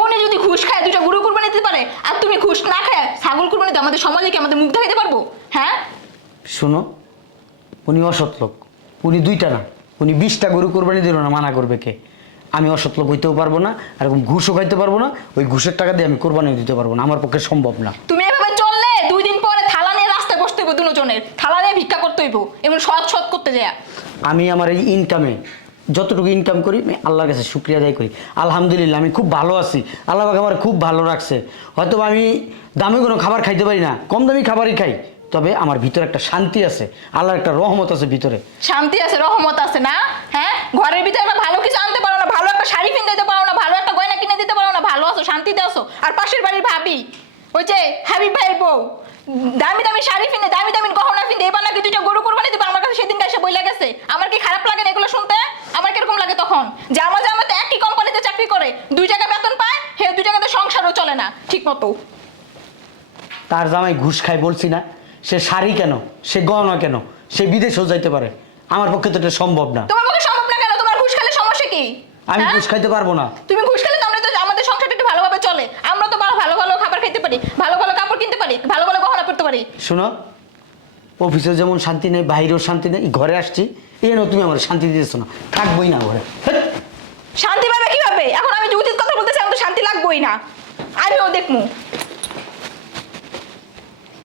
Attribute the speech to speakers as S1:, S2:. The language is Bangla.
S1: উনি যদি ঘুষ খায় দুটো গরু কুরবানি দিতে পারে। আর তুমি ঘুষ না খায় ছাগল কুরবানি দিতে আমাদের সমাজে কি আমাদের মুখ দেখাইতে পারব? হ্যাঁ?
S2: শোনো উনি অসৎ লোক। উনি দুইটা না উনি বিশটা গরু কোরবানি দিল না মানা করবে কে? আমি অসৎ লোক হইতেও পারব না এরকম ঘুষও খাইতে পারব না ওই ঘুষের টাকা দিয়ে আমি কোরবানি দিতে পারব না আমার পক্ষে সম্ভব না।
S1: তুমি এভাবে চললে দুই দিন পরে থালা নিয়ে রাস্তায় বসতে হইব দুজনের। থালা নিয়ে ভিক্ষা করতে হইব এমন সৎ সৎ করতে যায়।
S2: আমি আমার এই ইনকামে যতটুকু ইনকাম করি, আমি আল্লাহর কাছে শুক্রিয়া আদায় করি। আলহামদুলিল্লাহ, আমি খুব ভালো আছি। আল্লাহ আমার খুব ভালো রাখছে। হয়তো আমি দামি কোনো খাবার খাইতে পারি না, কম দামি খাবারই খাই। তবে আমার ভিতরে একটা শান্তি আছে, আল্লাহর একটা রহমত আছে ভিতরে।
S1: শান্তি আছে, রহমত আছে না? হ্যাঁ? ঘরের ভিতরে একটা ভালো কিছু আনতে পারো না, ভালো একটা শাড়ি কিনে দিতে পারো না, ভালো একটা গয়না কিনে দিতে পারো না, ভালো আছো, শান্তিতে আছো। আর পাশের বাড়ির ভাবি, ওই যে হাবিব ভাইয়ের বউ, দামি দামি শাড়ি কিনে দামি দামি গহনা কিনে এবার নাকি দুইটা গরু কোরবানি দিবে আমার কাছে সেদিন এসে বইলা গেছে আমার কি খারাপ লাগে না এগুলো শুনতে আমার লাগে তখন জামা জামাতে একই কোম্পানিতে চাকরি করে দুই টাকা বেতন পায় হে দুই টাকাতে সংসারও চলে না ঠিক মতো
S2: তার জামাই ঘুষ খায় বলছি না সে শাড়ি কেন সে গহনা কেন সে বিদেশেও যাইতে পারে আমার পক্ষে তো এটা সম্ভব না।
S1: তোমার পক্ষে সম্ভব না কেন? তোমার ঘুষ খেলে সমস্যা কি?
S2: আমি
S1: হ্যাঁ?
S2: ঘুষ খাইতে পারব না।
S1: তুমি ঘুষ খেলে তো আমরা তো আমাদের সংসারটা একটু ভালোভাবে চলে। আমরা তো ভালো ভালো ভালো খাবার খেতে পারি ভালো ভালো কাপড় কিনতে পারি ভালো ভালো গহনা পড়তে পারি।
S2: শোনো অফিসে যেমন শান্তি নেই বাইরেও শান্তি নেই ঘরে আসছি এখানেও তুমি আমার শান্তি দিতেছো না থাকবোই না ঘরে।
S1: শান্তি পাবে কীভাবে? এখন আমি যে উচিত কথা বলতেছি আমার তো শান্তি লাগবোই না। আমিও দেখমু।